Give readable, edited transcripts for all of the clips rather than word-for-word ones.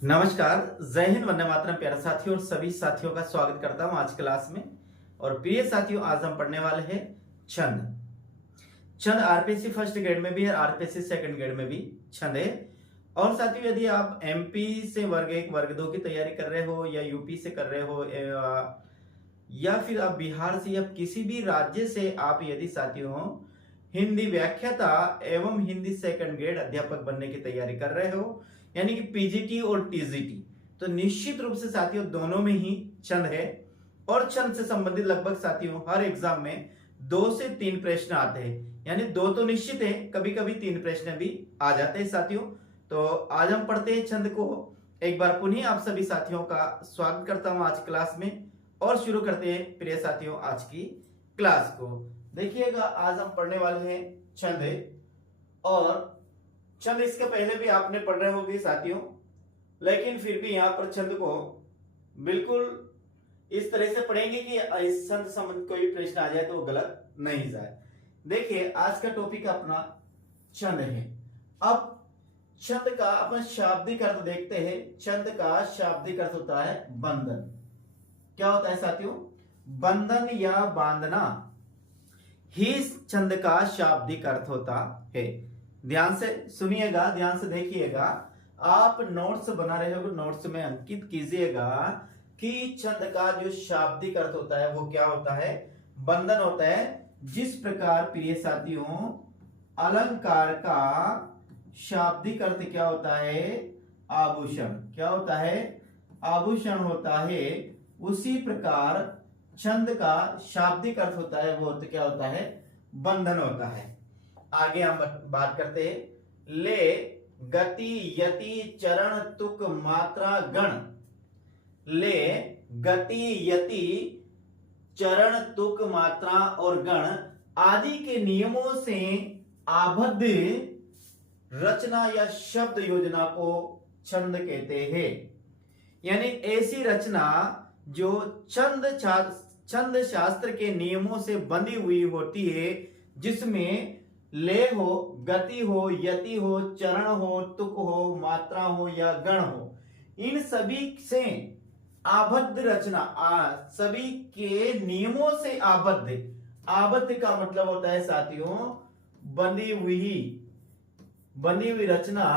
नमस्कार, जय हिंद, वंदे मातरम। प्यारे साथियों और सभी साथियों का स्वागत करता हूं आज क्लास में। और प्रिय साथियों, आज हम पढ़ने वाले हैं छंद। छंद आरपीएससी फर्स्ट ग्रेड में भी है, आरपीएससी सेकंड ग्रेड में भी छंद है। और साथियों, यदि आप एमपी से वर्ग 1 वर्ग 2 की तैयारी कर रहे हो या यूपी से कर रहे हो या फिर आप बिहार से या किसी भी राज्य से आप यदि साथियों हिंदी व्याख्याता एवं हिंदी सेकंड ग्रेड अध्यापक बनने की तैयारी कर रहे हो, यानी कि पीजीटी और टीजीटी, तो निश्चित रूप से साथियों दोनों में ही छंद है। और छंद से संबंधित लगभग साथियों हर एग्जाम में 2 से 3 प्रश्न आते हैं, यानी 2 तो निश्चित है, कभी कभी 3 प्रश्न भी आ जाते हैं साथियों। तो आज हम पढ़ते हैं छंद को। एक बार पुनः आप सभी साथियों का स्वागत करता हूं आज क्लास में और शुरू करते हैं प्रिय साथियों आज की क्लास को। देखिएगा, आज हम पढ़ने वाले हैं छंद। और छंद इसके पहले भी आपने पढ़ रहे होंगे साथियों, लेकिन फिर भी यहां पर छंद को बिल्कुल इस तरह से पढ़ेंगे कि इस छंद संबंधित कोई भी प्रश्न आ जाए तो वो गलत नहीं जाए। देखिए, आज का टॉपिक अपना छंद है। अब छंद का अपन शाब्दिक अर्थ देखते हैं। छंद का शाब्दिक अर्थ होता है बंधन। क्या होता है साथियों? बंधन या बांधना ही छंद का शाब्दिक अर्थ होता है। ध्यान से सुनिएगा, ध्यान से देखिएगा। आप नोट्स बना रहे हो, नोट्स में अंकित कीजिएगा कि छंद का जो शाब्दिक अर्थ होता है वो क्या होता है? बंधन होता है। जिस प्रकार प्रिय साथियों अलंकार का शाब्दिक अर्थ क्या होता है? आभूषण। क्या होता है? आभूषण होता है। उसी प्रकार छंद का शाब्दिक अर्थ होता है वो क्या होता है? बंधन होता है। आगे हम बात करते हैं। ले, गति, यति, चरण, तुक, मात्रा, गण। ले, गति, यति, चरण, तुक, मात्रा और गण आदि के नियमों से आबद्ध रचना या शब्द योजना को छंद कहते हैं। यानी ऐसी रचना जो छंद शास्त्र के नियमों से बंधी हुई होती है, जिसमें ले हो, गति हो, यति हो, चरण हो, तुक हो, मात्रा हो या गण हो, इन सभी से आबद्ध रचना, सभी के नियमों से आबद्ध। आबद्ध का मतलब होता है साथियों बंधी हुई रचना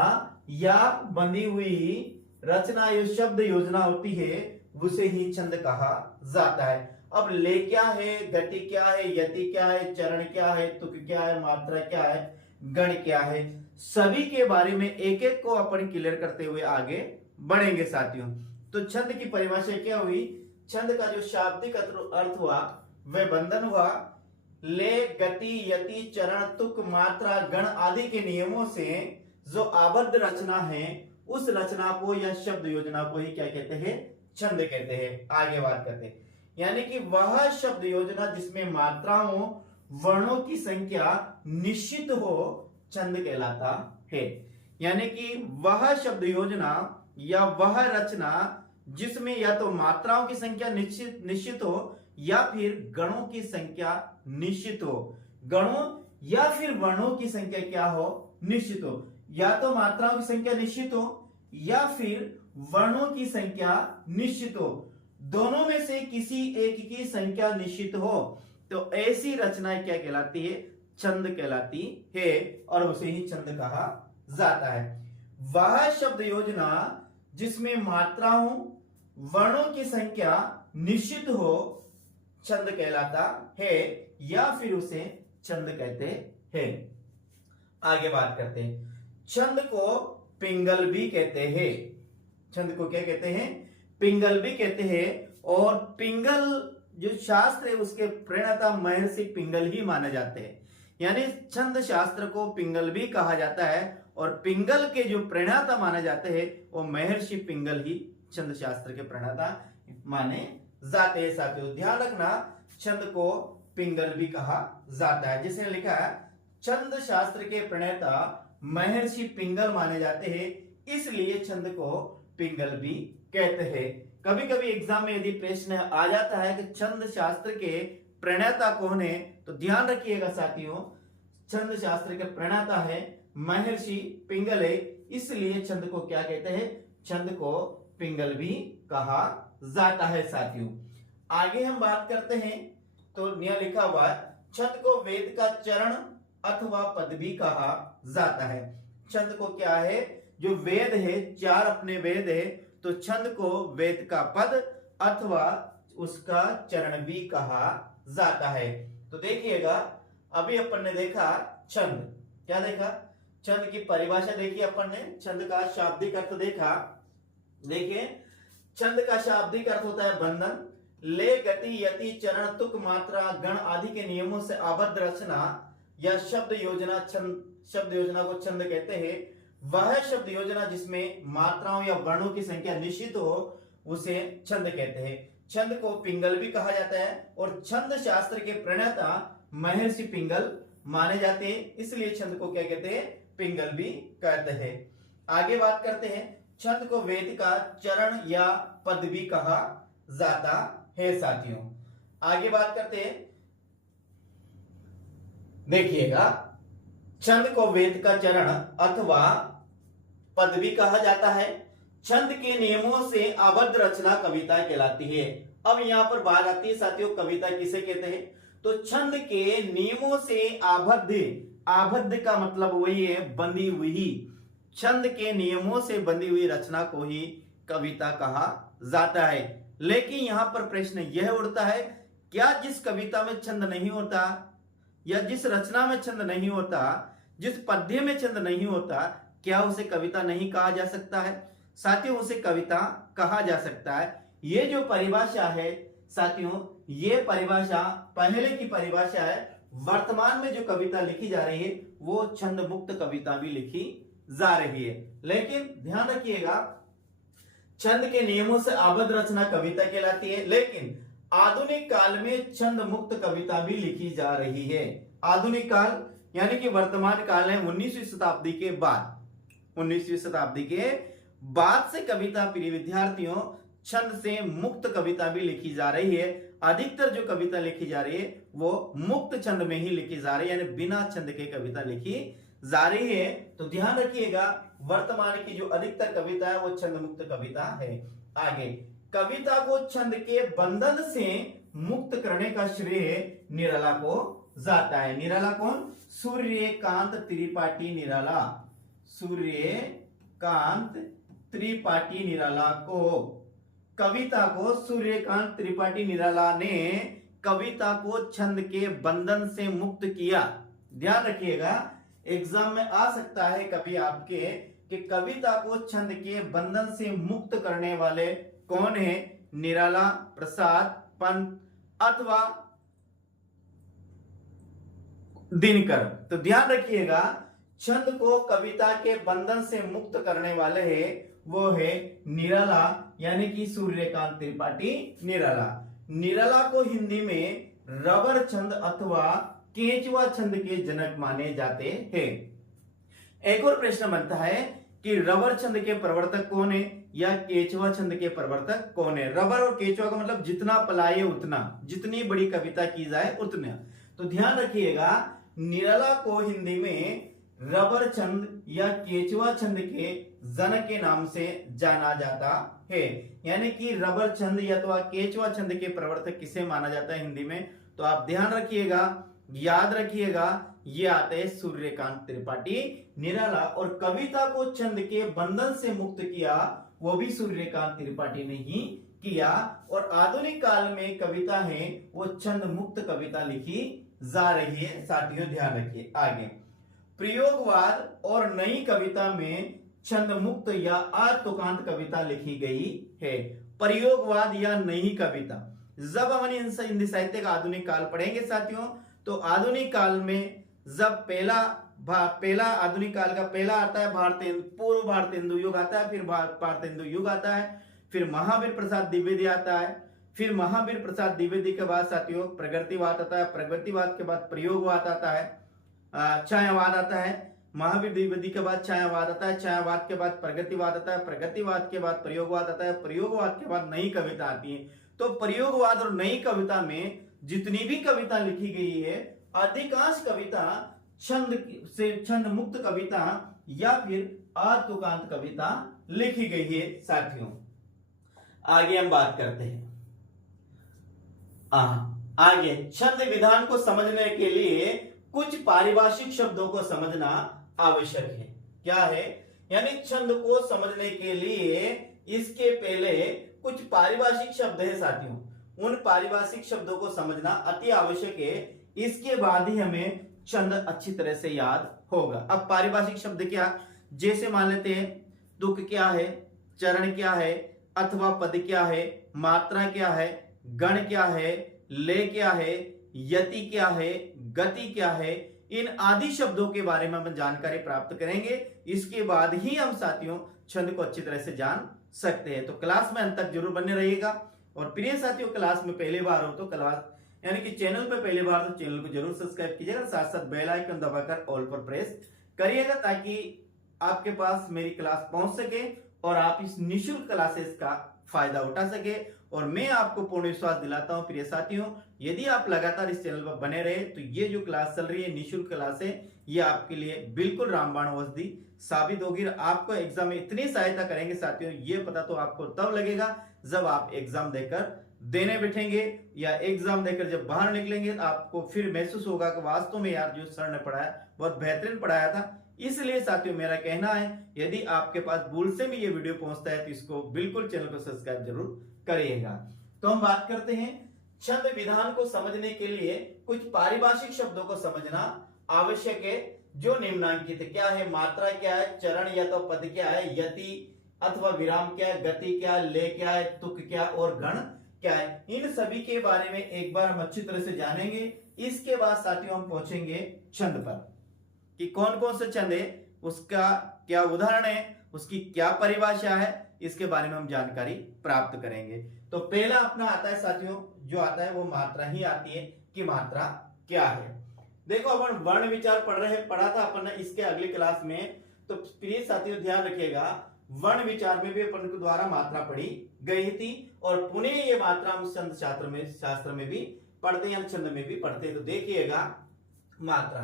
या बंधी हुई रचना या शब्द योजना होती है, उसे ही छंद कहा जाता है। अब ले क्या है, गति क्या है, यति क्या है, चरण क्या है, तुक क्या है, मात्रा क्या है, गण क्या है, सभी के बारे में एक एक को अपन क्लियर करते हुए आगे बढ़ेंगे साथियों। तो छंद की परिभाषा क्या हुई? छंद का जो शाब्दिक अर्थ हुआ वह बंधन हुआ। ले, गति, यति, चरण, तुक, मात्रा, गण आदि के नियमों से जो आबद्ध रचना है, उस रचना को या शब्द योजना को ही क्या कहते हैं? छंद कहते हैं। आगे बात करते हैं। यानी कि वह शब्द योजना जिसमें मात्राओं, वर्णों की संख्या निश्चित हो, छंद कहलाता है। यानी कि वह शब्द योजना या वह रचना जिसमें या तो मात्राओं की संख्या निश्चित हो या फिर गणों की संख्या निश्चित हो। गणों या फिर वर्णों की संख्या क्या हो? निश्चित हो। या तो मात्राओं की संख्या निश्चित हो या फिर वर्णों की संख्या निश्चित हो। दोनों में से किसी एक की संख्या निश्चित हो तो ऐसी रचना क्या कहलाती है? छंद कहलाती है, और उसे ही छंद कहा जाता है। वह शब्द योजना जिसमें मात्राओं, वर्णों की संख्या निश्चित हो, छंद कहलाता है या फिर उसे छंद कहते हैं। आगे बात करते हैं। छंद को पिंगल भी कहते हैं। छंद को क्या कहते हैं? पिंगल भी कहते हैं। और पिंगल जो शास्त्र है उसके प्रणेता महर्षि पिंगल ही माने जाते हैं। यानी छंद शास्त्र को पिंगल भी कहा जाता है और पिंगल के जो प्रणेता माने जाते हैं वो महर्षि पिंगल ही छंद शास्त्र के प्रणेता माने जाते हैं साथियों। ध्यान रखना, छंद को पिंगल भी कहा जाता है। जिसने लिखा है छंद शास्त्र के प्रणेता महर्षि पिंगल माने जाते हैं, इसलिए छंद को पिंगल भी कहते हैं। कभी कभी एग्जाम में यदि प्रश्न आ जाता है कि छंद शास्त्र के प्रणेता कौन है, तो ध्यान रखिएगा साथियों, छंद शास्त्र के प्रणेता है महर्षि पिंगल है, इसलिए छंद को क्या कहते हैं? छंद को पिंगल भी कहा जाता है साथियों। आगे हम बात करते हैं तो यहाँ लिखा हुआ है छंद को वेद का चरण अथवा पद भी कहा जाता है। छंद को क्या है, जो वेद है, चार अपने वेद है, तो छंद को वेद का पद अथवा उसका चरण भी कहा जाता है। तो देखिएगा अभी अपन ने देखा छंद, क्या देखा, छंद की परिभाषा देखी अपन ने, छंद का शाब्दिक अर्थ देखा। देखिए छंद का शाब्दिक अर्थ होता है बंधन, ले गति यति चरण तुक मात्रा गण आदि के नियमों से आबद्ध रचना या शब्द योजना। शब्द योजना को छंद कहते हैं। वह शब्द योजना जिसमें मात्राओं या वर्णों की संख्या निश्चित हो उसे छंद कहते हैं। छंद को पिंगल भी कहा जाता है और छंद शास्त्र के प्रणेता महर्षि पिंगल माने जाते हैं, इसलिए छंद को क्या कहते हैं, पिंगल भी कहते हैं। आगे बात करते हैं छंद को वेद का चरण या पद भी कहा जाता है साथियों। आगे बात करते हैं, देखिएगा छंद को वेद का चरण अथवा पद भी कहा जाता है। छंद के नियमों से आबद्ध रचना कविता कहलाती है। अब यहां पर बात आती है साथियों, कविता किसे कहते हैं, तो छंद के नियमों से आबद्ध, आबद्ध का मतलब वही है बंधी हुई, छंद के नियमों से बंधी हुई रचना को ही कविता कहा जाता है। लेकिन यहां पर प्रश्न यह उठता है, क्या जिस कविता में छंद नहीं होता या जिस रचना में छंद नहीं होता, जिस पद्य में छंद नहीं होता, क्या उसे कविता नहीं कहा जा सकता है? साथियों उसे कविता कहा जा सकता है। ये जो परिभाषा है साथियों, ये परिभाषा पहले की परिभाषा है। वर्तमान में जो कविता लिखी जा रही है वो छंद मुक्त कविता भी लिखी जा रही है। लेकिन ध्यान रखिएगा छंद के नियमों से आबद्ध रचना कविता कहलाती है, लेकिन आधुनिक काल में छंद मुक्त कविता भी लिखी जा रही है। आधुनिक काल यानी कि वर्तमान काल है 19वीं शताब्दी के बाद, 19वीं शताब्दी के बाद से कविता प्रिय विद्यार्थियों छंद से मुक्त कविता भी लिखी जा रही है। अधिकतर जो कविता लिखी जा रही है वो मुक्त छंद में ही लिखी जा रही है, यानी बिना छंद के कविता लिखी जा रही है। तो ध्यान रखिएगा वर्तमान की जो अधिकतर कविता है वो छंद मुक्त कविता है। आगे कविता को छंद के बंधन से मुक्त करने का श्रेय निराला को जाता है। निराला कौन? सूर्यकांत त्रिपाठी निराला, सूर्यकांत त्रिपाठी निराला को, कविता को सूर्यकांत त्रिपाठी निराला ने कविता को छंद के बंधन से मुक्त किया। ध्यान रखिएगा एग्जाम में आ सकता है कभी आपके कि कविता को छंद के बंधन से मुक्त करने वाले कौन है? निराला प्रसाद पंत अथवा दिनकर। तो ध्यान रखिएगा छंद को कविता के बंधन से मुक्त करने वाले है वो है निराला, यानी कि सूर्यकांत त्रिपाठी निराला। निराला को हिंदी में रबर छंद अथवा केंचुआ छंद के जनक माने जाते हैं। एक और प्रश्न बनता है कि रबर छंद के प्रवर्तक कौन है या केचुआ छंद के प्रवर्तक कौन है? रबर और केचुआ का मतलब जितना पलाए उतना, जितनी बड़ी कविता की जाए उतना। तो ध्यान रखिएगा निराला को हिंदी में रबर छंद या केचुआ छंद के जनक के नाम से जाना जाता है। यानी कि रबर छंद या तो केचुआ छंद के प्रवर्तक किसे माना जाता है हिंदी में? तो आप ध्यान रखिएगा, याद रखिएगा, ये आते हैं सूर्यकांत त्रिपाठी निराला। और कविता को छंद के बंधन से मुक्त किया वो भी सूर्यकांत त्रिपाठी ने ही किया। और आधुनिक काल में कविता है वो छंद मुक्त कविता लिखी जा रही है। साथियों ध्यान रखिए आगे प्रयोगवाद और नई कविता में छंद मुक्त या आत्मकांत कविता लिखी गई है। प्रयोगवाद या नई कविता, जब हम हिंदी साहित्य का आधुनिक काल पढ़ेंगे साथियों, तो आधुनिक काल में जब पहला आधुनिक काल का पहला आता है पूर्व भारतेंदु युग आता है, फिर भारतेंदु युग आता है, फिर महावीर प्रसाद द्विवेदी आता है, फिर महावीर प्रसाद द्विवेदी के बाद साथियों प्रगतिवाद आता है, प्रगतिवाद के बाद प्रयोगवाद आता है, छायावाद आता है, महावीर द्विवेदी के बाद छायावाद आता है, छायावाद के बाद प्रगतिवाद आता है, प्रगतिवाद के बाद प्रयोगवाद आता है, प्रयोगवाद के बाद नई कविता आती है। तो प्रयोगवाद और नई कविता में जितनी भी कविता लिखी गई है अधिकांश कविता छंद मुक्त कविता या फिर अतुकांत कविता लिखी गई है साथियों। आगे हम बात करते हैं। आगे छंद विधान को समझने के लिए कुछ पारिभाषिक शब्दों को समझना आवश्यक है। क्या है? यानी छंद को समझने के लिए इसके पहले कुछ पारिभाषिक शब्द है साथियों, उन पारिभाषिक शब्दों को समझना अति आवश्यक है। इसके बाद ही हमें छंद अच्छी तरह से याद होगा। अब पारिभाषिक शब्द क्या, जैसे मान लेते हैं तुक क्या है, चरण क्या है, अथवा पद क्या है, मात्रा क्या है, गण क्या है, ले क्या है, यति क्या है, गति क्या है, इन आदि शब्दों के बारे में हम जानकारी प्राप्त करेंगे। इसके बाद ही हम साथियों छंद को अच्छी तरह से जान सकते हैं। तो क्लास में अंत तक जरूर बने रहिएगा। और प्रिय साथियों, क्लास में पहली बार हो तो क्लास यानी कि चैनल पे पहली बार तो चैनल को जरूर सब्सक्राइब कीजिएगा, साथ साथ बेल आइकन दबाकर ऑल पर प्रेस करिएगा, ताकि आपके पास मेरी क्लास पहुंच सके और आप इस निःशुल्क क्लासेस का फायदा उठा सके। और मैं आपको पूर्ण विश्वास दिलाता हूं प्रिय साथियों, यदि आप लगातार इस चैनल पर बने रहे तो ये जो क्लास चल रही है निःशुल्क क्लास है, ये आपके लिए बिल्कुल रामबाण औषधि साबित होगी। आपको एग्जाम में इतनी सहायता करेंगे साथियों, ये पता तो आपको तब लगेगा जब आप एग्जाम देकर देने बैठेंगे या एग्जाम देकर जब बाहर निकलेंगे, तो आपको फिर महसूस होगा कि वास्तव में यार जो सर ने पढ़ाया बहुत बेहतरीन पढ़ाया था। इसलिए साथियों मेरा कहना है, यदि आपके पास भूल से भी ये वीडियो पहुंचता है तो इसको बिल्कुल चैनल को सब्सक्राइब जरूर करिएगा। तो हम बात करते हैं छंद विधान को समझने के लिए कुछ पारिभाषिक शब्दों को समझना आवश्यक है, जो निम्नांकित है। क्या है? मात्रा क्या है, चरण या तो पद क्या है, यति अथवा विराम क्या है, गति क्या है, ले क्या है, तुक क्या और गण क्या है। इन सभी के बारे में एक बार हम अच्छी तरह से जानेंगे। इसके बाद साथियों हम पहुंचेंगे छंद पर कि कौन कौन से छंद है, उसका क्या उदाहरण है, उसकी क्या परिभाषा है, इसके बारे में हम जानकारी प्राप्त करेंगे। तो पहला अपना आता है साथियों, जो आता है वो मात्रा ही आती है कि मात्रा क्या है। देखो अपन वर्ण विचार पढ़ा था अपन इसके अगली क्लास में। तो प्रिय साथियों ध्यान रखिएगा, वर्ण विचार में भी अपन के द्वारा मात्रा पढ़ी गई थी और पुनः ये मात्रा हम छंद शास्त्र में भी पढ़ते हैं, छंद में भी पढ़ते हैं। तो देखिएगा, मात्रा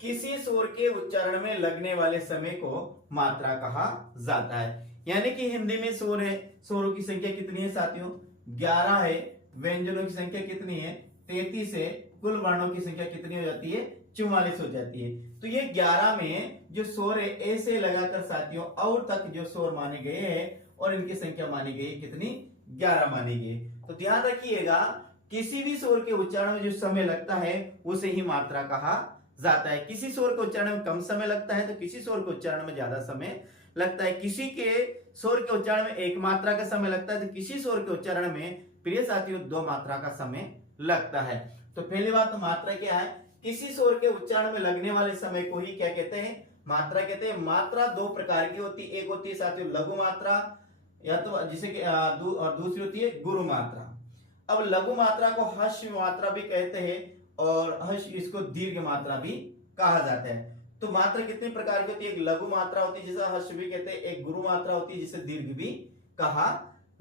किसी स्वर के उच्चारण में लगने वाले समय को मात्रा कहा जाता है। यानी कि हिंदी में स्वर है, स्वरों की संख्या कितनी है साथियों? 11 है। व्यंजनों की संख्या कितनी है? 33 है। कुल वर्णों की संख्या कितनी हो जाती है? 44 हो जाती है। तो ये 11 में जो स्वर है ऐसे लगाकर साथियों और तक जो स्वर माने गए हैं और इनकी संख्या मानी गई कितनी? 11 मानी गई। तो ध्यान रखिएगा, किसी भी स्वर के उच्चारण में जो समय लगता है उसे ही मात्रा कहा जाता है। किसी स्वर के उच्चारण में कम समय लगता है तो किसी स्वर के उच्चारण में ज्यादा समय लगता है। किसी के स्वर के उच्चारण में एक मात्रा का समय लगता है तो किसी स्वर के उच्चारण में प्रिय साथियों 2 मात्रा का समय लगता है। तो पहली बात तो मात्रा क्या है? किसी स्वर के उच्चारण में लगने वाले समय को ही क्या कहते हैं? मात्रा कहते हैं। मात्रा 2 प्रकार की होती है, एक होती है साथियों लघु मात्रा या तो जिसे और दूसरी होती है गुरु मात्रा। अब लघु मात्रा को ह्रस्व मात्रा भी कहते हैं और इसको दीर्घ मात्रा भी कहा जाता है। तो मात्रा कितने प्रकार की होती है? एक लघु मात्रा होती है जिसे ह्रस्व भी कहते हैं, एक गुरु मात्रा होती है जिसे दीर्घ भी कहा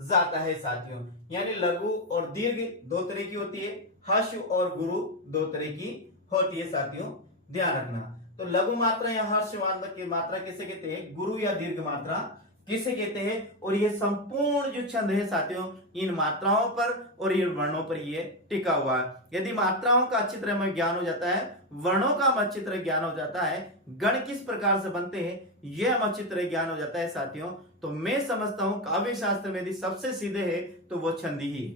जाता है साथियों। यानी लघु और दीर्घ 2 तरह की होती है, ह्रस्व और गुरु 2 तरह की होती है साथियों, ध्यान रखना। तो लघु मात्रा या ह्रस्व मात्रा किसे कहते हैं? गुरु या दीर्घ मात्रा किसे कहते हैं? और ये संपूर्ण जो छंद है साथियों इन मात्राओं पर और इन वर्णों पर ये टिका हुआ है। यदि मात्राओं का अच्छी तरह में ज्ञान हो जाता है, वर्णों का हम अच्छी तरह ज्ञान हो जाता है, गण किस प्रकार से बनते हैं ये हम अच्छी तरह ज्ञान हो जाता है साथियों, तो मैं समझता हूं काव्य शास्त्र में यदि सबसे सीधे है तो वो छंद ही है।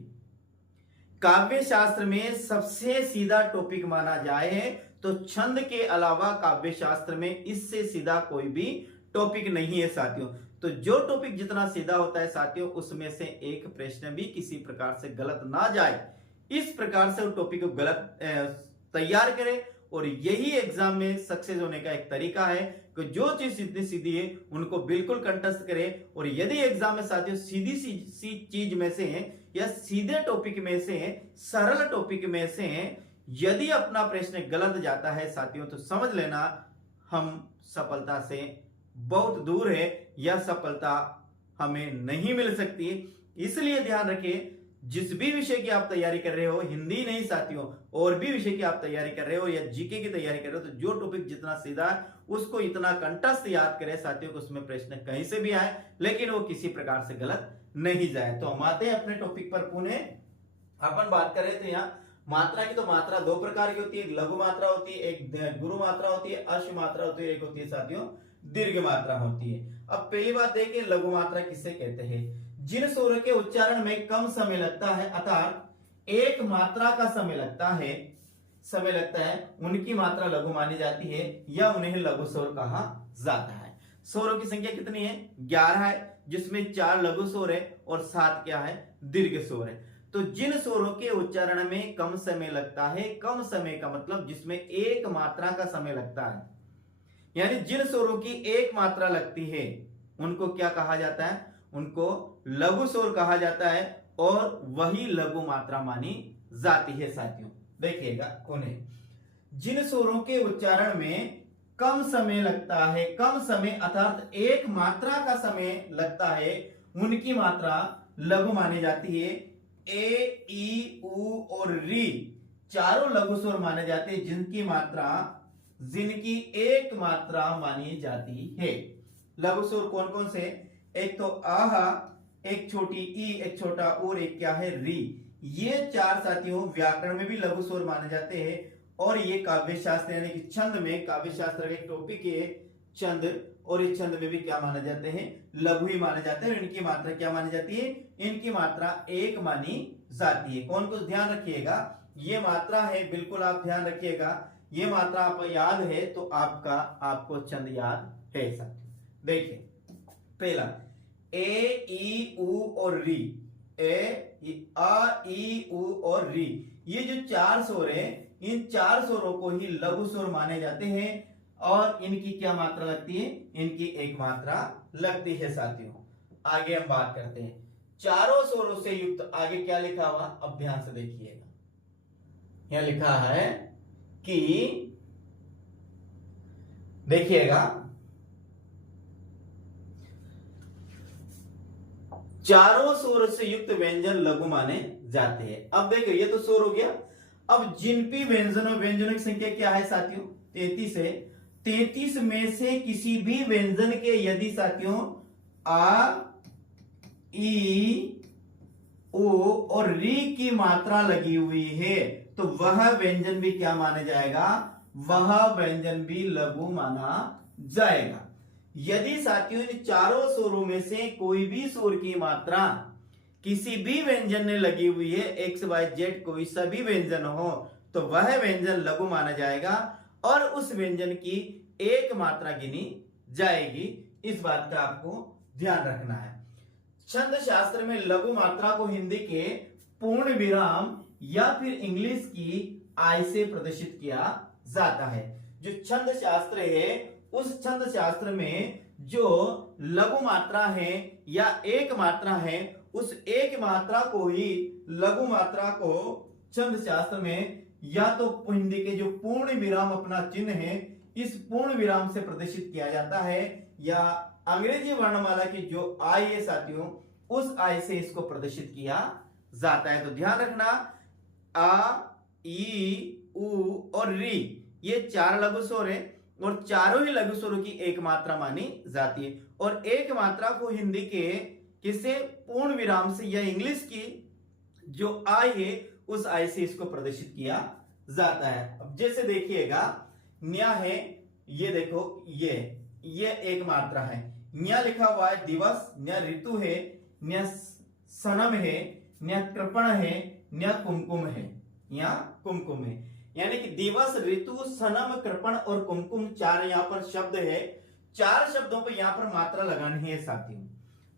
काव्य शास्त्र में सबसे सीधा टॉपिक माना जाए तो छंद के अलावा काव्य शास्त्र में इससे सीधा कोई भी टॉपिक नहीं है साथियों। तो जो टॉपिक जितना सीधा होता है साथियों उसमें से एक प्रश्न भी किसी प्रकार से गलत ना जाए, इस प्रकार से टॉपिक को गलत तैयार करें। और यही एग्जाम में सक्सेस होने का एक तरीका है कि जो चीज इतनी सीधी है उनको बिल्कुल कंठस्थ करें। और यदि एग्जाम में साथियों सीधी सी चीज में से है या सीधे टॉपिक में से है, सरल टॉपिक में से है, यदि अपना प्रश्न गलत जाता है साथियों तो समझ लेना हम सफलता से बहुत दूर है या सफलता हमें नहीं मिल सकती। इसलिए ध्यान रखिए, जिस भी विषय की आप तैयारी कर रहे हो, हिंदी नहीं साथियों और भी विषय की आप तैयारी कर रहे हो या जीके की तैयारी कर रहे हो, तो जो टॉपिक जितना सीधा है उसको इतना कंठस्थ याद करें साथियों कि उसमें प्रश्न कहीं से भी आए लेकिन वो किसी प्रकार से गलत नहीं जाए। तो हम आते हैं अपने टॉपिक पर पुनः। अपन बात कर रहे थे यहाँ मात्रा की, तो मात्रा दो प्रकार की होती है, एक लघु मात्रा होती है, एक गुरु मात्रा होती है, अश्व मात्रा होती है, एक होती है साथियों दीर्घ मात्रा होती है। अब पहली बात देखिए लघु मात्रा किसे कहते हैं, जिन स्वरों के उच्चारण में कम समय लगता है अर्थात एक मात्रा का समय लगता है उनकी मात्रा लघु मानी जाती है या उन्हें लघु स्वर कहा जाता है। स्वरों की संख्या कितनी है, 11 है, जिसमें 4 लघु स्वर है और 7 क्या है, दीर्घ स्वर है। तो जिन स्वरों के उच्चारण में कम समय लगता है, कम समय का मतलब जिसमें एक मात्रा का समय लगता है, यानी जिन स्वरों की एक मात्रा लगती है उनको क्या कहा जाता है, उनको लघु स्वर कहा जाता है और वही लघु मात्रा मानी जाती है। साथियों देखिएगा उन्हें, जिन स्वरों के उच्चारण में कम समय लगता है, कम समय अर्थात एक मात्रा का समय लगता है, उनकी मात्रा लघु मानी जाती है। ए, ई, उ और री चारों लघु स्वर माने जाते हैं जिनकी एक मात्रा मानी जाती है। लघु स्वर कौन कौन से, एक तो आहा, एक छोटी ई, एक छोटा और एक क्या है री। ये 4 साथियों व्याकरण में भी लघु स्वर माने जाते हैं और ये काव्य शास्त्र यानी कि छंद में, काव्य शास्त्र का एक टॉपिक है छंद, और इस छंद में भी क्या माने जाते हैं, लघु ही माने जाते हैं। इनकी मात्रा क्या मानी जाती है, इनकी मात्रा एक मानी जाती है। कौन कुछ ध्यान रखिएगा, ये मात्रा है, बिल्कुल आप ध्यान रखिएगा, ये मात्रा आप याद है तो आपको छंद याद है। साथियों देखिए पहला ए, ई, उ और री, ए, आ, ई, उ और री, ये जो 4 स्वर है इन 4 स्वरों को ही लघु स्वर माने जाते हैं और इनकी क्या मात्रा लगती है, इनकी एक मात्रा लगती है। साथियों आगे हम बात करते हैं चारों स्वरों से युक्त, आगे क्या लिखा हुआ, अब ध्यान से देखिएगा, यहां लिखा है कि देखिएगा चारों स्वर से युक्त व्यंजन लघु माने जाते हैं। अब देखो ये तो स्वर हो गया। अब जिनपी व्यंजनों की संख्या क्या है साथियों, 33 है। 33 में से किसी भी व्यंजन के यदि साथियों आ, ई, ओ और री की मात्रा लगी हुई है तो वह व्यंजन भी क्या माना जाएगा, वह व्यंजन भी लघु माना जाएगा। यदि साथियों इन चारों स्वरों में से कोई भी स्वर की मात्रा किसी भी व्यंजन ने लगी हुई है, एक्स वाई जेड कोई सा भी व्यंजन हो, तो वह व्यंजन लघु माना जाएगा और उस व्यंजन की एक मात्रा गिनी जाएगी। इस बात का आपको ध्यान रखना है। छंद शास्त्र में लघु मात्रा को हिंदी के पूर्ण विराम या फिर इंग्लिश की आई से प्रदर्शित किया जाता है। जो छंद शास्त्र है उस छंद शास्त्र में जो लघु मात्रा है या एक मात्रा है, उस एक मात्रा को ही लघु मात्रा को छंद शास्त्र में या तो हिंदी के जो पूर्ण विराम अपना चिन्ह है इस पूर्ण विराम से प्रदर्शित किया जाता है, या अंग्रेजी वर्णमाला की जो आई है साथियों उस आई से इसको प्रदर्शित किया जाता है। तो ध्यान रखना आ, ई, उ और री ये 4 लघु स्वर है और चारों ही लघु स्वरों की एक मात्रा मानी जाती है और एक मात्रा को हिंदी के किसे पूर्ण विराम से या इंग्लिश की जो आई है उस आई से इसको प्रदर्शित किया जाता है। अब जैसे देखिएगा न्या है, ये देखो ये एक मात्रा है, न्या लिखा हुआ है दिवस, न्या ऋतु है, न्या सनम है, न्या कृपण है, न्या कुमकुम है, या कुमकुम है। यानी कि दिवस, ऋतु, सनम, कृपण और कुमकुम 4 यहां पर शब्द है। 4 शब्दों पर यहां पर मात्रा लगानी है साथियों।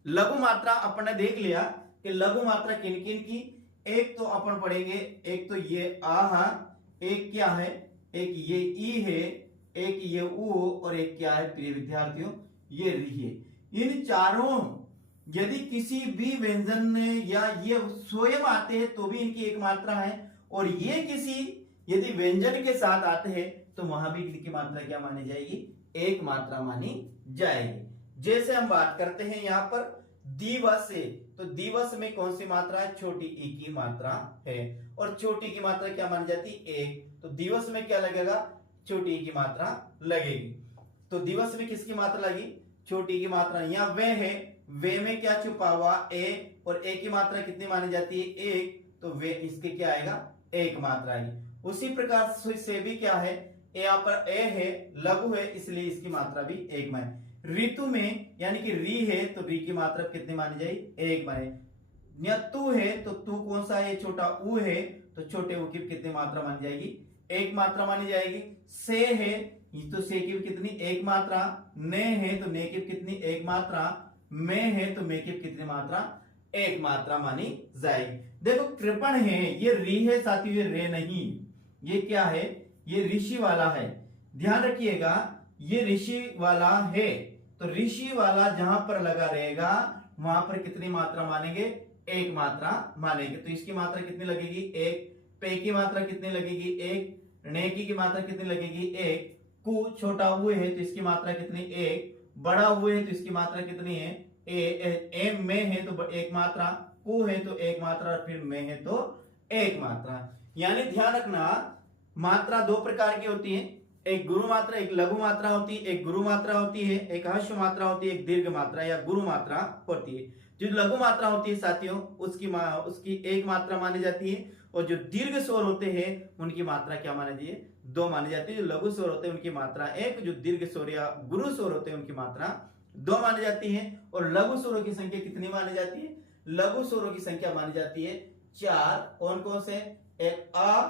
लघु मात्रा अपन ने देख लिया कि लघु मात्रा किन किन की, एक तो अपन पढ़ेंगे, एक तो ये आ, एक क्या है, एक ये ई है, एक ये उ और एक क्या है प्रिय विद्यार्थियों ये री है। इन चारों यदि किसी भी व्यंजन ने या ये स्वयं आते हैं तो भी इनकी एक मात्रा है और ये किसी यदि व्यंजन के साथ आते हैं तो वहां भी इनकी मात्रा क्या मानी जाएगी, एक मात्रा मानी जाएगी। जैसे हम बात करते हैं यहां पर दिवस से, तो दिवस में कौन सी मात्रा है, छोटी ई की मात्रा है और छोटी की मात्रा क्या मानी जाती है, एक। तो दिवस में क्या लगेगा, छोटी ई की मात्रा लगेगी। तो दिवस में किसकी मात्रा लगी, छोटी की मात्रा। यहाँ वे है, वे में क्या छुपा हुआ ए, और ए की मात्रा कितनी मानी जाती है, एक, तो वे इसके क्या आएगा, एक मात्रा आएगी। उसी प्रकार से भी क्या है, यहाँ पर ए है, लघु है, इसलिए इसकी मात्रा भी एक माने। ऋतु में यानी कि री है, तो री की मात्रा कितनी मानी जाएगी, एक माने। या तू है, तो तू कौन सा है, छोटा ऊ है, तो छोटे ऊ की कितनी मात्रा मानी जाएगी, एक मात्रा मानी जाएगी। से है, तो से की कितनी, एक मात्रा। ने है, तो ने की कितनी, एक मात्रा। में है, तो में की कितनी मात्रा, एक मात्रा मानी जाएगी। देखो कृपण है, ये री है साथियों, ये रे नहीं, ये क्या है, ये ऋषि वाला है। ध्यान रखिएगा, ये ऋषि वाला है, तो ऋषि वाला जहां पर लगा रहेगा वहां पर कितनी मात्रा मानेंगे, एक मात्रा मानेंगे। तो इसकी मात्रा कितनी लगेगी, एक। पे की मात्रा कितनी लगेगी, एक। नेकी की मात्रा कितनी लगेगी, एक। कु छोटा हुए है, तो इसकी मात्रा कितनी, एक। बड़ा हुए है, तो इसकी मात्रा कितनी है, ए में है, तो एक मात्रा। कु है, तो एक मात्रा, और फिर में है, तो एक मात्रा। यानी ध्यान रखना, मात्रा दो प्रकार की होती है, एक गुरु मात्रा, एक लघु मात्रा होती है। एक गुरु मात्रा होती है, एक ह्रस्व मात्रा होती है, एक दीर्घ मात्रा या गुरु मात्रा होती है। जो लघु मात्रा होती है साथियों, उसकी एक मात्रा मानी जाती है, और जो दीर्घ स्वर होते हैं उनकी मात्रा क्या मानी जाती है, दो मानी जाती है। जो लघु स्वर होते हैं उनकी मात्रा एक, जो दीर्घ स्वर या गुरु स्वर होते हैं उनकी मात्रा दो मानी जाती है। और लघु स्वरों की संख्या कितनी मानी जाती है, लघु स्वरों की संख्या मानी जाती है चार। कौन कौन से, एक आ,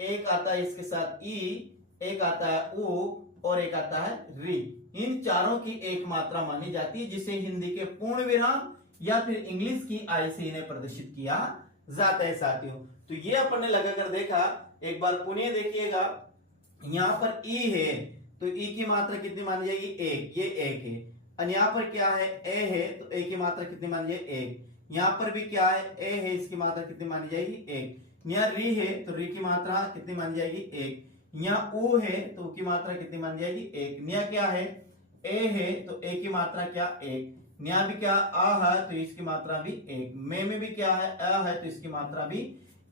एक आता है इसके साथ ई, एक आता है उ, और एक आता है री। इन चारों की एक मात्रा मानी जाती है, जिसे हिंदी के पूर्ण विराम या फिर इंग्लिश की आई से इन्हें प्रदर्शित किया जाता है साथियों। तो ये अपन ने लगाकर देखा, एक बार पुनः देखिएगा। यहां पर ई है, तो ई की मात्रा कितनी मानी जाएगी, एक, ये एक है। और यहां पर क्या है, ए है, तो ए की मात्रा कितनी मानी जाएगी, एक। यहां पर भी क्या है, ए है, इसकी मात्रा कितनी मानी जाएगी, एक। यहाँ री है, तो री की मात्रा कितनी मानी जाएगी, एक। यहाँ ऊ है, तो ऊ की मात्रा कितनी मानी जाएगी, एक। यहाँ क्या है, ए है, तो ए की मात्रा क्या, एक। यहाँ भी क्या, आ है, तो इसकी मात्रा भी एक। में भी क्या है, अ है, तो इसकी मात्रा भी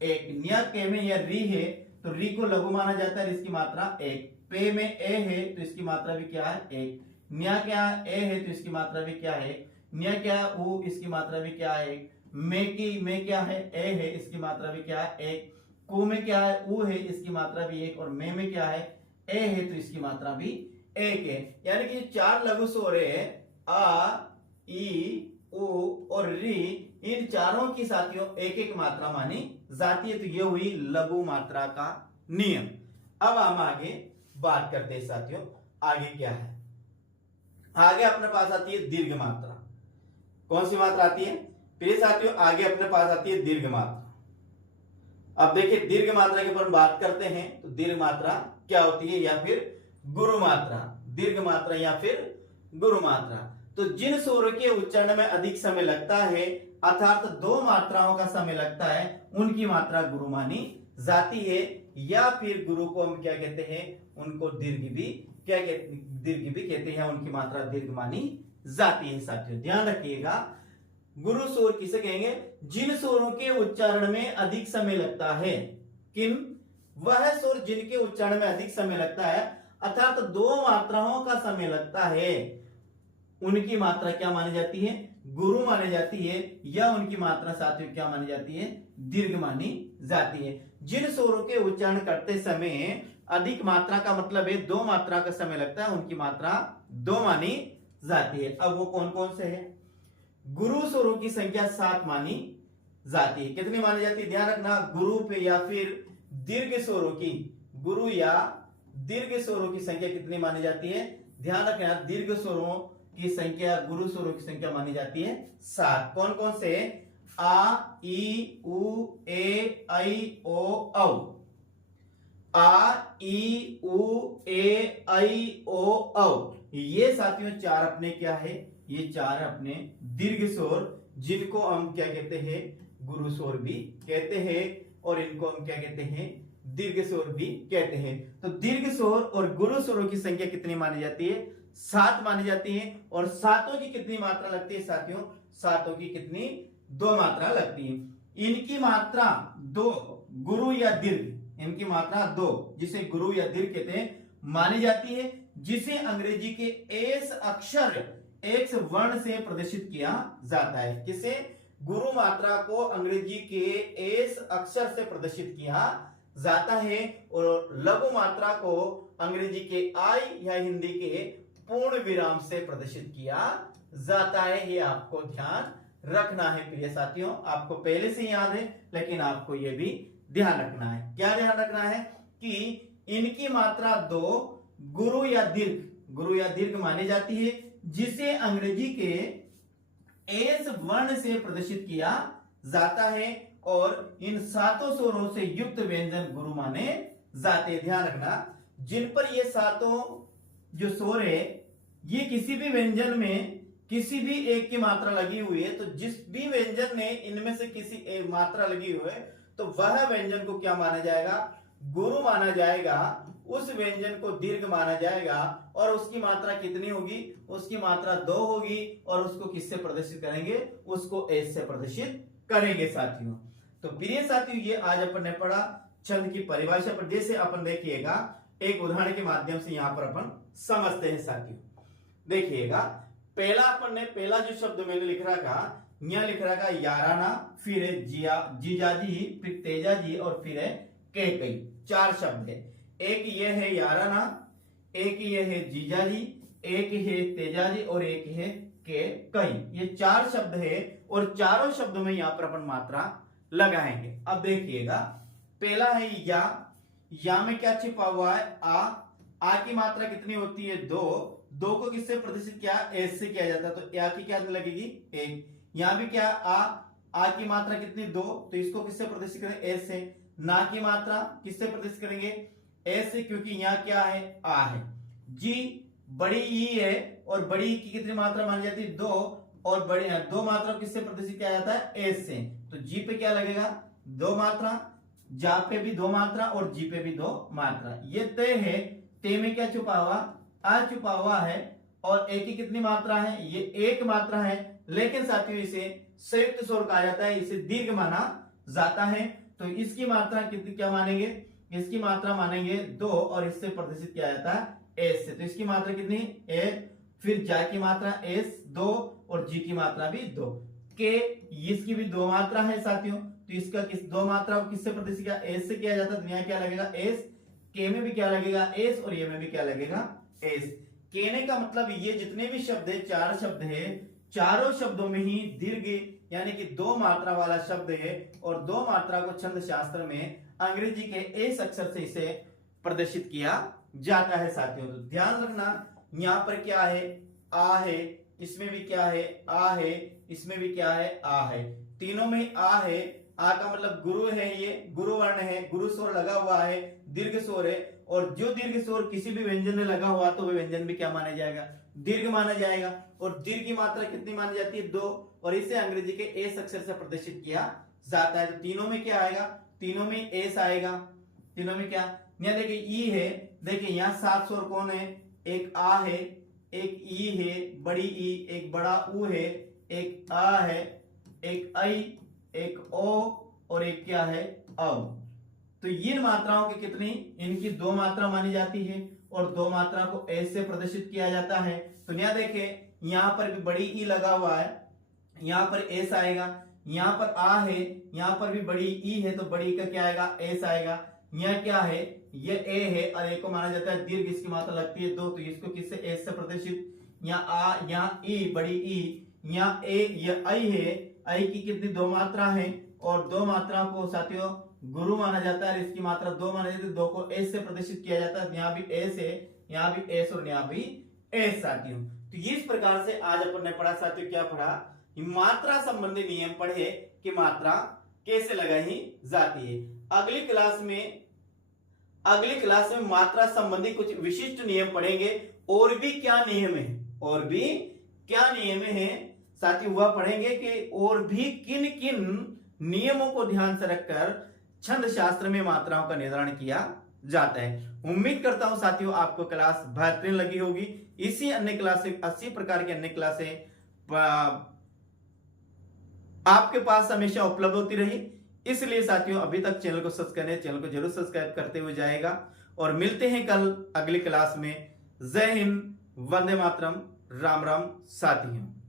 एक। न्या के में या री है, तो री को लघु माना जाता है, इसकी मात्रा एक। पे में ए है, तो इसकी मात्रा भी क्या है, एक। न्या क्या ए है, तो इसकी मात्रा भी क्या है, न्या क्या ऊ, इसकी मात्रा भी क्या है, एक। में क्या है, ए है, इसकी मात्रा भी क्या है, एक। कु में क्या है, ऊ है, इसकी मात्रा भी एक। और में क्या है, ए है, तो इसकी मात्रा भी एक है। यानी कि चार लघु स्वर है, आ, ई, उ और री, इन चारों की साथियों एक एक मात्रा मानी जाती है। तो ये हुई लघु मात्रा का नियम। अब हम आगे बात करते हैं साथियों, आगे क्या है, आगे अपने पास आती है दीर्घ मात्रा। कौन सी मात्रा आती है प्रिय साथियों, आगे अपने पास आती है दीर्घ मात्रा। अब देखिए दीर्घ मात्रा के ऊपर बात करते हैं, तो दीर्घ मात्रा क्या होती है, या फिर गुरु मात्रा। दीर्घ मात्रा या फिर गुरु मात्रा, तो जिन स्वरों के उच्चारण में अधिक समय लगता है, अर्थात दो मात्राओं का समय लगता है, उनकी मात्रा गुरु मानी जाती है। या फिर गुरु को हम क्या कहते हैं, उनको दीर्घ भी क्या कहते, दीर्घ भी कहते हैं, उनकी मात्रा दीर्घ मानी जाती है साथियों। ध्यान रखिएगा, गुरु स्वर किसे कहेंगे, जिन स्वरों के उच्चारण में अधिक समय लगता है। किन, वह स्वर जिनके उच्चारण में अधिक समय लगता है, अर्थात दो मात्राओं का समय लगता है, उनकी मात्रा क्या मानी जाती है, गुरु मानी जाती है। या उनकी मात्रा साथियों क्या मानी जाती है, दीर्घ मानी जाती है। जिन स्वरों के उच्चारण करते समय अधिक मात्रा का मतलब है दो मात्रा का समय लगता है, उनकी मात्रा दो मानी जाती है। अब वो कौन कौन से है, गुरु स्वरों की संख्या 7 मानी जाती है। कितनी मानी जाती है, ध्यान रखना, गुरु पे या फिर दीर्घ स्वरों की, गुरु या दीर्घ स्वरों की संख्या कितनी मानी जाती है, ध्यान रखना, दीर्घ स्वरों की संख्या गुरु स्वरों की संख्या मानी जाती है 7। कौन कौन से, आ, ई, उ, ए, ऐ, ओ, औ। आ, ई, उ, ए, ऐ, ओ, औ, ये साथियों चार अपने क्या है, ये चार अपने दीर्घ स्वर, जिनको हम क्या कहते हैं, गुरु स्वर भी कहते हैं, और इनको हम क्या कहते हैं, दीर्घ स्वर भी कहते हैं। तो दीर्घ स्वर और गुरु स्वरों की संख्या कितनी मानी जाती है, 7 मानी जाती है। और सातों की कितनी मात्रा लगती है साथियों, सातों की कितनी, 2 मात्रा लगती है। इनकी मात्रा 2, गुरु या दीर्घ, इनकी मात्रा 2, जिसे गुरु या दीर्घ कहते हैं, मानी जाती है। जिसे अंग्रेजी के एस अक्षर एक्स वर्ण से प्रदर्शित किया जाता है। किसे? गुरु मात्रा को अंग्रेजी के एस अक्षर से प्रदर्शित किया जाता है और लघु मात्रा को अंग्रेजी के आई या हिंदी के पूर्ण विराम से प्रदर्शित किया जाता है। ये आपको ध्यान रखना है प्रिय साथियों। आपको पहले से याद है लेकिन आपको ये भी ध्यान रखना है। क्या ध्यान रखना है कि इनकी मात्रा दो गुरु या दीर्घ मानी जाती है, जिसे अंग्रेजी के एस वर्ण से प्रदर्शित किया जाता है और इन सातों स्वरों से युक्त व्यंजन गुरु माने जाते। ध्यान रखना, जिन पर ये सातों जो स्वर है ये किसी भी व्यंजन में किसी भी एक की मात्रा लगी हुई है, तो जिस भी व्यंजन में इनमें से किसी एक मात्रा लगी हुई है तो वह व्यंजन को क्या माना जाएगा? गुरु माना जाएगा। उस व्यंजन को दीर्घ माना जाएगा और उसकी मात्रा कितनी होगी? उसकी मात्रा 2 होगी और उसको किससे प्रदर्शित करेंगे? उसको एस से प्रदर्शित करेंगे साथियों। तो प्रिय साथियों, ये आज अपन ने पढ़ा छंद की परिभाषा पर। जैसे अपन देखिएगा एक उदाहरण के माध्यम से यहां पर अपन समझते हैं साथियों। देखिएगा पहला जो शब्द मैंने लिख रखा, यहाँ लिख रखा याराना, फिर है जीजाजी, फिर तेजाजी और फिर है कैकई। 4 शब्द है। एक ये है याराना, एक ये है जीजाजी, एक है तेजाजी और एक है कैकई। ये 4 शब्द है और चारों शब्दों में यहां पर अपन मात्रा लगाएंगे। अब देखिएगा पहला है या में क्या छिपा हुआ है? आ की मात्रा कितनी होती है? 2 को किससे प्रदर्शित किया? एस से किया जाता है, तो या की क्या लगेगी? 1। यहां भी क्या आ की मात्रा कितनी? 2, तो इसको किससे प्रदर्शित करें? एस से। ना की मात्रा किससे प्रदर्शित करेंगे? एस से, क्योंकि यहाँ क्या है? आ है। जी बड़ी ई है और बड़ी ई की कितनी मात्रा मानी जाती है? 2, और बड़ी 2 मात्रा किससे प्रदर्शित किया जाता है? एस से। तो जी पे क्या लगेगा? 2 मात्रा, जा पे भी 2 मात्रा और जी पे भी 2 मात्रा। ये तय है। ते में क्या छुपा हुआ? आ छुपा हुआ है और ए की कितनी मात्रा है? ये 1 मात्रा है, लेकिन साथियों इसे संयुक्त स्वर कहा जाता है, इसे दीर्घ माना जाता है। तो इसकी मात्रा कितनी क्या मानेंगे? इसकी मात्रा मानेंगे 2 और इससे प्रदर्शित किया जाता है एस से। तो इसकी मात्रा कितनी? ए, फिर जा की मात्रा एस 2 और जी की मात्रा भी 2। के इसकी भी 2 मात्रा है साथियों, तो इसका 2 मात्रा किससे प्रदर्शित किया? एस से किया जाता है। तो यहाँ क्या लगेगा? एस। के में भी क्या लगेगा? एस और ये में भी क्या लगेगा? एस। कहने का मतलब ये जितने भी शब्द है, 4 शब्द है, चारों शब्दों में ही दीर्घ यानी कि 2 मात्रा वाला शब्द है और 2 मात्रा को छंद शास्त्र में अंग्रेजी के एस अक्षर से इसे प्रदर्शित किया जाता है साथियों। तो ध्यान रखना, यहां पर क्या है? आ है, इसमें भी क्या है? आ है, इसमें भी क्या है? आ है। तीनों में आ है। आ का मतलब गुरु है, ये गुरु वर्ण है, गुरु स्वर लगा हुआ है, दीर्घ स्वर है, और जो दीर्घ स्वर किसी भी व्यंजन में लगा हुआ तो वह व्यंजन भी क्या माना जाएगा? दीर्घ माना जाएगा। और दीर्घ की मात्रा कितनी मानी जाती है? 2, और इसे अंग्रेजी के एस अक्षर से प्रदर्शित किया जाता है। तो तीनों में क्या आएगा? तीनों में एस आएगा। तीनों में क्या? यहाँ देखिए ई है, देखिए यहाँ 7 स्वर कौन है? एक आ है, एक ई है, बड़ी ई, एक बड़ा ऊ है, एक आ है, एक आई, एक ओ और एक क्या है? औ। तो इन मात्राओं की कितनी? इनकी 2 मात्रा मानी जाती है और 2 मात्रा को एस से प्रदर्शित किया जाता है। तो यहाँ देखें, यहां पर भी बड़ी ई लगा हुआ है, यहां पर एस आएगा। यहां पर आ है, यहां पर भी बड़ी ई है, तो बड़ी का क्या आएगा? एस आएगा। यह क्या है? ये ए है और ए को माना जाता है दीर्घ, इसकी मात्रा लगती है 2, तो इसको किससे? एस से प्रदर्शित। यहाँ आ, यहाँ ई, बड़ी ई, यहाँ ए, यह आई है, आई की कितनी? 2 मात्रा है और 2 मात्रा को साथियों गुरु माना जाता है, इसकी मात्रा 2 माना जाती है, 2 को एस से प्रदर्शित किया जाता है। यहाँ भी एस है, यहाँ भी एस और यहाँ भी एस साथियों। तो इस प्रकार से आज अपन ने पढ़ा साथियों, क्या पढ़ा? मात्रा संबंधी नियम पढ़े कि मात्रा कैसे लगाई जाती है। अगली क्लास में मात्रा संबंधी कुछ विशिष्ट नियम पढ़ेंगे। और भी क्या नियम है? और भी क्या नियम है साथियों, वह पढ़ेंगे कि और भी किन किन नियमों को ध्यान से रखकर छंद शास्त्र में मात्राओं का निर्धारण किया जाता है। उम्मीद करता हूं साथियों आपको क्लास बेहतरीन लगी होगी। इसी अन्य क्लास 80 प्रकार की अन्य क्लासें आपके पास हमेशा उपलब्ध होती रही। इसलिए साथियों अभी तक चैनल को सब्सक्राइब जरूर सब्सक्राइब करते हुए जाएगा और मिलते हैं कल अगली क्लास में। जय हिंद, वंदे मातरम, राम राम साथियों।